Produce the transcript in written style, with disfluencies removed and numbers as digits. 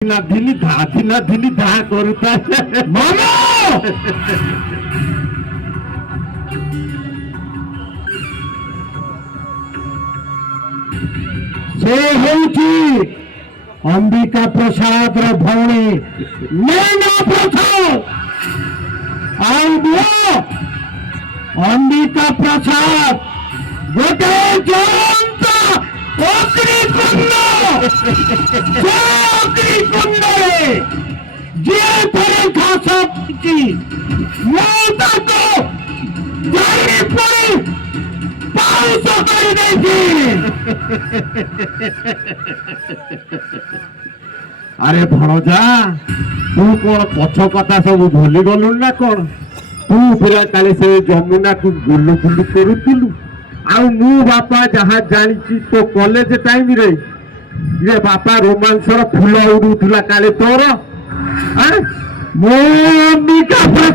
ନାଧିନି ଧାଧି ନାଧିନି ଧା କରୁଥାଏ ମାମା ସେ ହେଉଛି ଅମ୍ବିକା ପ୍ରସାଦର ଭଉଣୀ ନୈନା ପ୍ରସାଦ। ଆଉ ମୁଁ ଅମ୍ବିକା ପ୍ରସାଦ ଗୋଟେ ଜ୍ୱଳନ୍ତ ଅଗ୍ନିକୁଣ୍ଡ। ସେ ଅଗ୍ନିକୁଣ୍ଡରେ ଯିଏ ଥରେ ଘାସ ପିଇଛି ମୁଁ ତାକୁ ଜାଳି ପୋଡ଼ି ପାଉଁଶ କରିଦେଇଛି। ଆରେ ଭଣଜା ତୁ କଣ ପଛ କଥା ସବୁ ଭୁଲି ଗଲୁ ନା କଣ? ତୁ ପୁରା କାଳେ ସେ ଯମୁନାକୁ ଗୁଲୁ ଗୁଲୁ କରୁଥିଲୁ। ଆଉ ମୁଁ ବାପା ଯାହା ଜାଣିଛି ତୋ କଲେଜ ଟାଇମରେ ଇଏ ବାପା ରୋମାନ୍ସର ଫୁଲ ଉଡୁଥିଲା କାଳେ ତୋର। ମୁଁ ଅମ୍ବିକା